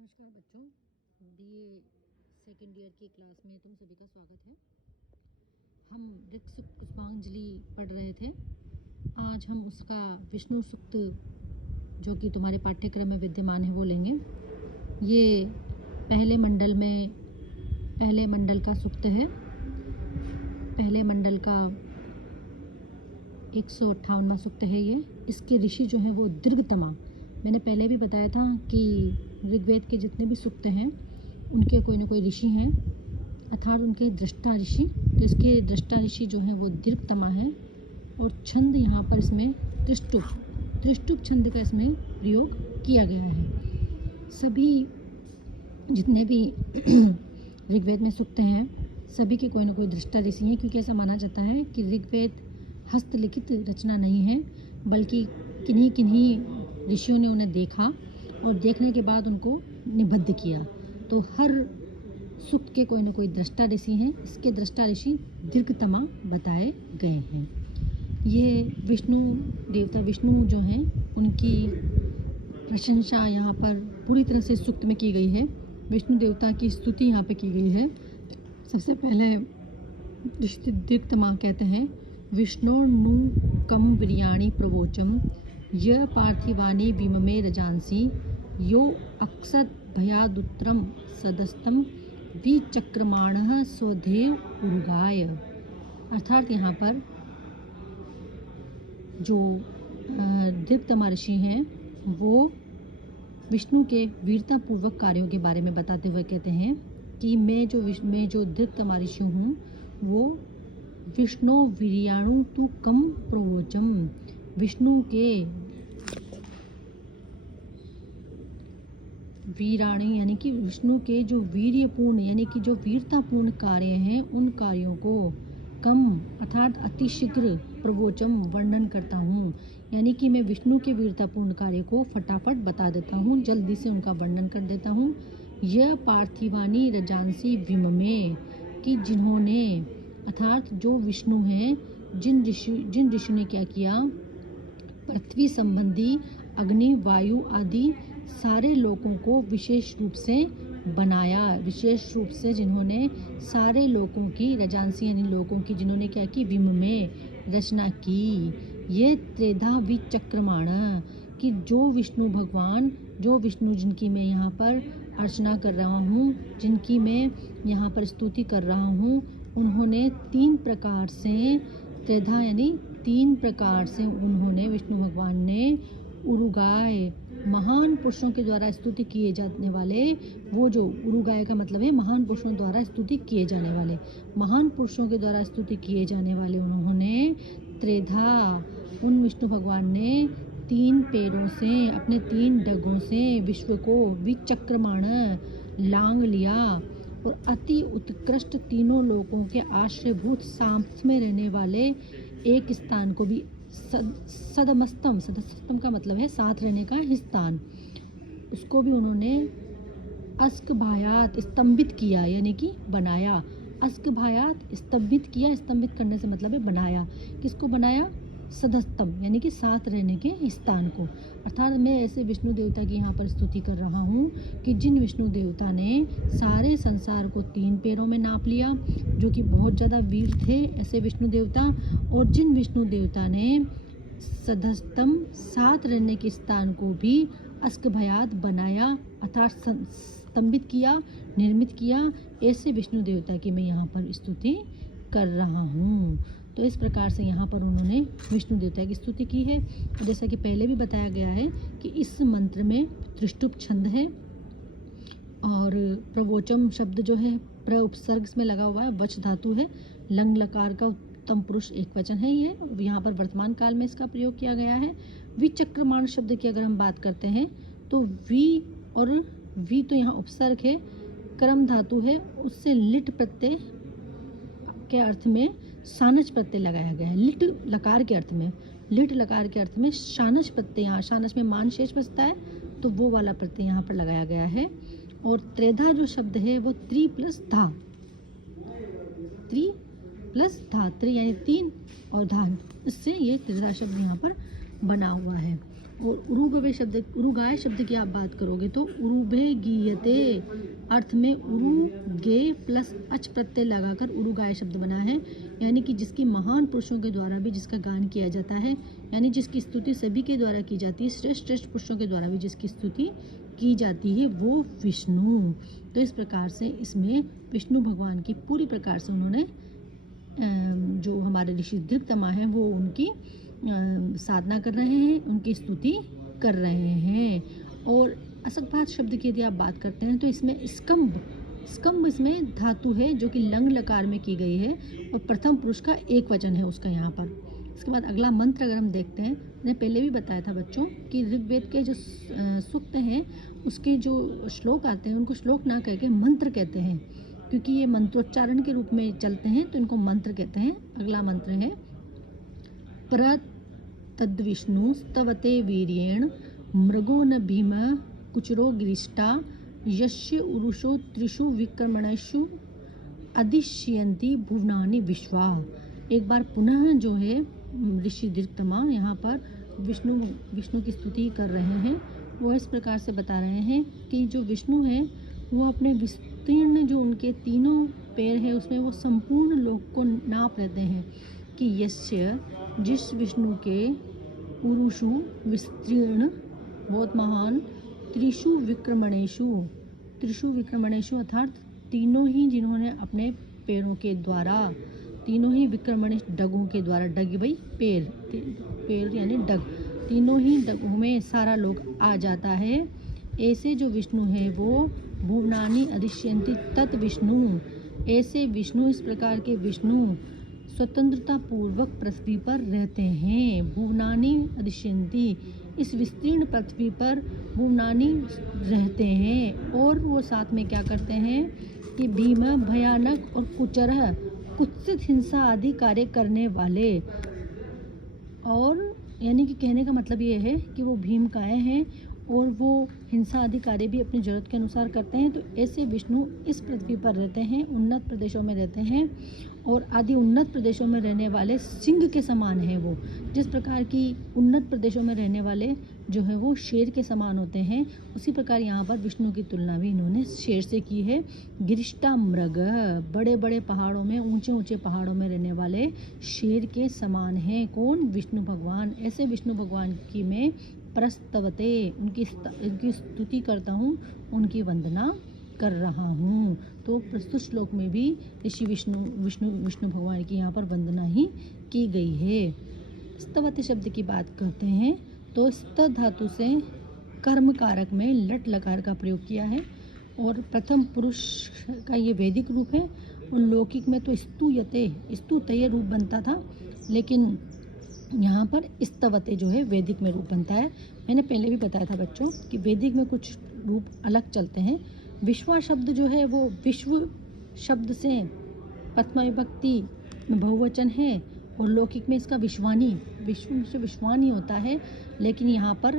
नमस्कार बच्चों, BA second year की क्लास में तुम सभी का स्वागत है। हम ऋक् सूक्त पुष्पांजलि पढ़ रहे थे। आज हम उसका विष्णु सूक्त जो कि तुम्हारे पाठ्यक्रम में विद्यमान है वो लेंगे। ये पहले मंडल का सूक्त है। पहले मंडल का 158वां सूक्त है ये। इसके ऋषि जो है वो दीर्घतमा। मैंने पहले भी बताया था कि ऋग्वेद के जितने भी सूक्त हैं उनके कोई ना कोई ऋषि हैं, अर्थात उनके दृष्टा ऋषि। तो इसके दृष्टा ऋषि जो हैं वो दीर्घतमा है और छंद यहाँ पर इसमें त्रिष्टुप छंद का इसमें प्रयोग किया गया है। सभी जितने भी ऋग्वेद में सूक्त हैं सभी के कोई ना कोई दृष्टा ऋषि हैं, क्योंकि ऐसा माना जाता है कि ऋग्वेद हस्तलिखित रचना नहीं है, बल्कि किन्हीं किन्हीं ऋषियों ने उन्हें देखा और देखने के बाद उनको निबद्ध किया। तो हर सूक्त के कोई ना कोई दृष्टा ऋषि हैं। इसके दृष्टा ऋषि दीर्घतमा बताए गए हैं। ये देवता विष्णु जो हैं उनकी प्रशंसा यहाँ पर पूरी तरह से सूक्त में की गई है। विष्णु देवता की स्तुति यहाँ पे की गई है। सबसे पहले दीर्घतमा कहते हैं, विष्णोर्नु कम वीर्याणि प्रवोचम य पार्थिवानि विममे रजांसी यो अक्षत भयादुत्रम सदस्तम विचक्रमाणः स्वधेव उरुगाय। अर्थात यहाँ पर जो दीर्घतमा ऋषि हैं वो विष्णु के वीरतापूर्वक कार्यों के बारे में बताते हुए कहते हैं कि मैं जो दीर्घतमा ऋषि हूँ वो विष्णु वीर्याणु तु कम प्रवोचम, विष्णु के वीराणी यानी कि विष्णु के जो वीर्यपूर्ण यानी कि जो वीरतापूर्ण कार्य हैं उन कार्यों को कम अर्थात अतिशीघ्र प्रवोचम वर्णन करता हूँ। यानी कि मैं विष्णु के वीरतापूर्ण कार्य को फटाफट बता देता हूँ, जल्दी से उनका वर्णन कर देता हूँ। यह पार्थिवानी रजांसी विममे कि जिन्होंने अर्थात जो विष्णु हैं जिन ऋषि ने क्या किया, पृथ्वी संबंधी अग्नि वायु आदि सारे लोगों को विशेष रूप से बनाया, विशेष रूप से जिन्होंने सारे लोगों की रजांसी यानी लोगों की जिन्होंने क्या की, विम में रचना की। ये त्रेधा विचक्रमाण कि जो विष्णु जिनकी मैं यहाँ पर अर्चना कर रहा हूँ, जिनकी मैं यहाँ पर स्तुति कर रहा हूँ, उन्होंने तीन प्रकार से त्रेधा यानी तीन प्रकार से उन्होंने विष्णु भगवान ने उरुगाय महान पुरुषों के द्वारा स्तुति किए जाने वाले, वो जो उरुगाय का मतलब है महान पुरुषों द्वारा स्तुति किए जाने वाले, महान पुरुषों के द्वारा स्तुति किए जाने वाले उन्होंने त्रेधा उन विष्णु भगवान ने तीन पैरों से अपने तीन डगों से विश्व को विचक्रमाण लांग लिया और अति उत्कृष्ट तीनों लोकों के आश्रयभूत साथ में रहने वाले एक स्थान को भी सदमस्तम का मतलब है साथ रहने का स्थान, उसको भी उन्होंने अस्कभायात स्तंभित किया यानी कि बनाया। अस्कभायात स्तंभित किया, स्तंभित करने से मतलब है बनाया। किसको बनाया? सदस्तम यानी कि साथ रहने के स्थान को। अर्थात मैं ऐसे विष्णु देवता की यहाँ पर स्तुति कर रहा हूँ कि जिन विष्णु देवता ने सारे संसार को तीन पैरों में नाप लिया, जो कि बहुत ज़्यादा वीर थे ऐसे विष्णु देवता, और जिन विष्णु देवता ने सदस्तम साथ रहने के स्थान को भी अस्कभयात बनाया अर्थात स्तंभित किया, निर्मित किया, ऐसे विष्णु देवता की मैं यहाँ पर स्तुति कर रहा हूँ। तो इस प्रकार से यहाँ पर उन्होंने विष्णु देवता की स्तुति की है। जैसा कि पहले भी बताया गया है कि इस मंत्र में त्रिष्टुप छंद है और प्रवोचम शब्द जो है प्र उपसर्ग में लगा हुआ है, वच धातु है, लंग लकार का उत्तम पुरुष एक वचन है ये, यहाँ पर वर्तमान काल में इसका प्रयोग किया गया है। विचक्रमाण शब्द की अगर हम बात करते हैं तो वी तो यहाँ उपसर्ग है, कर्म धातु है, उससे लिट प्रत्यय के अर्थ में शानच प्रत्यय लगाया गया है। लिट लकार के अर्थ में शानच प्रत्यय, यहाँ शानच में मान शेष बचता है तो वो वाला प्रत्यय यहाँ पर लगाया गया है। और त्रेधा जो शब्द है वो त्रि प्लस धा, त्रि यानी तीन और धान, इससे ये त्रेधा शब्द यहाँ पर बना हुआ है। और उरुगवे शब्द, उरुगाय शब्द की आप बात करोगे तो उरुभे गीयते अर्थ में उरुगे प्लस अच प्रत्यय लगाकर उरुगाय शब्द बना है, यानी कि जिसकी महान पुरुषों के द्वारा भी जिसका गान किया जाता है, यानी जिसकी स्तुति सभी के द्वारा की जाती है, श्रेष्ठ श्रेष्ठ पुरुषों के द्वारा भी जिसकी स्तुति की जाती है वो विष्णु। तो इस प्रकार से इसमें विष्णु भगवान की पूरी प्रकार से उन्होंने जो हमारे ऋषि दृक्तमा हैं वो उनकी साधना कर रहे हैं, उनकी स्तुति कर रहे हैं। और असकभात शब्द की यदि आप बात करते हैं तो इसमें स्कंभ, स्कंभ इसमें धातु है जो कि लंग लकार में की गई है और प्रथम पुरुष का एक वचन है उसका यहाँ पर। इसके बाद अगला मंत्र अगर हम देखते हैं, मैंने पहले भी बताया था बच्चों कि ऋग्वेद के जो सूक्त हैं उसके जो श्लोक आते हैं उनको श्लोक ना कह के मंत्र कहते हैं, क्योंकि ये मंत्रोच्चारण के रूप में चलते हैं तो इनको मंत्र कहते हैं। अगला मंत्र है तद्विष्णु स्तवते वीर्येण मृगो न भीम कुचरो गिरिष्टा यस्य उरुषो त्रिषु विक्रमणेषु अधिष्यन्ति भुवनानि विश्वा। एक बार पुनः जो है ऋषि दृक्तमा यहाँ पर विष्णु की स्तुति कर रहे हैं। वो इस प्रकार से बता रहे हैं कि जो विष्णु है वो अपने विस्तीर्ण जो उनके तीनों पैर है उसमें वो संपूर्ण लोक को नाप लेते हैं कि यस्य जिस विष्णु के उरुषु विस्तीर्ण बहुत महान त्रिषु विक्रमणेषु अर्थात तीनों ही जिन्होंने अपने पैरों के द्वारा, तीनों ही विक्रमणेश डगों के द्वारा, डग भाई पैर यानी डग, तीनों ही डगों में सारा लोग आ जाता है, ऐसे जो विष्णु है वो भुवनानि अधिष्यन्ति तत् विष्णु, ऐसे विष्णु, इस प्रकार के विष्णु स्वतंत्रता पूर्वक पृथ्वी पर रहते हैं। भुवनानि अधिष्यन्ति, इस विस्तीर्ण पृथ्वी पर भुवनानि रहते हैं। और वो साथ में क्या करते हैं कि भीम भयानक और कुचरह कुत्सित हिंसा आदि कार्य करने वाले, और यानी कि कहने का मतलब ये है कि वो भीमकाय हैं और वो हिंसा आदि कार्य भी अपनी ज़रूरत के अनुसार करते हैं। तो ऐसे विष्णु इस पृथ्वी पर रहते हैं, उन्नत प्रदेशों में रहते हैं और आदि उन्नत प्रदेशों में रहने वाले सिंह के समान हैं वो। जिस प्रकार की उन्नत प्रदेशों में रहने वाले जो है वो शेर के समान होते हैं, उसी प्रकार यहाँ पर विष्णु की तुलना भी इन्होंने शेर से की है। गिरिष्टा मृग, बड़े बड़े पहाड़ों में, ऊंचे ऊंचे पहाड़ों में रहने वाले शेर के समान हैं। कौन? विष्णु भगवान। ऐसे विष्णु भगवान की मैं प्रस्तवते, उनकी स्तुति करता हूँ, उनकी वंदना कर रहा हूँ। तो प्रस्तुत श्लोक में भी ऋषि विष्णु भगवान की यहाँ पर वंदना ही की गई है। स्तवते शब्द की बात करते हैं तो स्त धातु से कर्म कारक में लट लकार का प्रयोग किया है और प्रथम पुरुष का ये वैदिक रूप है और लौकिक में तो स्तुतये रूप बनता था, लेकिन यहाँ पर स्तवते जो है वैदिक में रूप बनता है। मैंने पहले भी बताया था बच्चों कि वैदिक में कुछ रूप अलग चलते हैं। विश्वा शब्द जो है वो विश्व शब्द से प्रथमा विभक्ति में बहुवचन है और लौकिक में इसका विश्वानी, विश्व से विश्वानी होता है, लेकिन यहाँ पर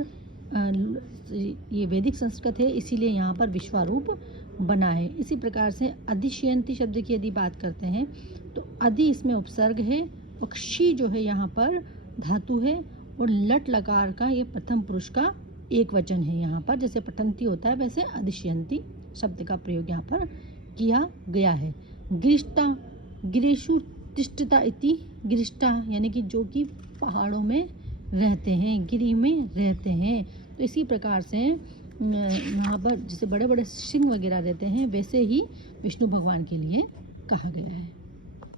ये वैदिक संस्कृत है इसीलिए यहाँ पर विश्वारूप बना है। इसी प्रकार से अधिष्यन्ति शब्द की यदि बात करते हैं तो अधि इसमें उपसर्ग है और क्षी जो है यहाँ पर धातु है और लट लकार का ये प्रथम पुरुष का एक वचन है। यहाँ पर जैसे पठन्ति होता है वैसे अधिष्यन्ति शब्द का प्रयोग यहाँ पर किया गया है। गिरिष्टा, गिरेशु तिष्ठता इति, गिरिष्टा यानी कि जो कि पहाड़ों में रहते हैं, गिरी में रहते हैं। तो इसी प्रकार से यहाँ पर जैसे बड़े बड़े सिंह वगैरह रहते हैं वैसे ही विष्णु भगवान के लिए कहा गया है।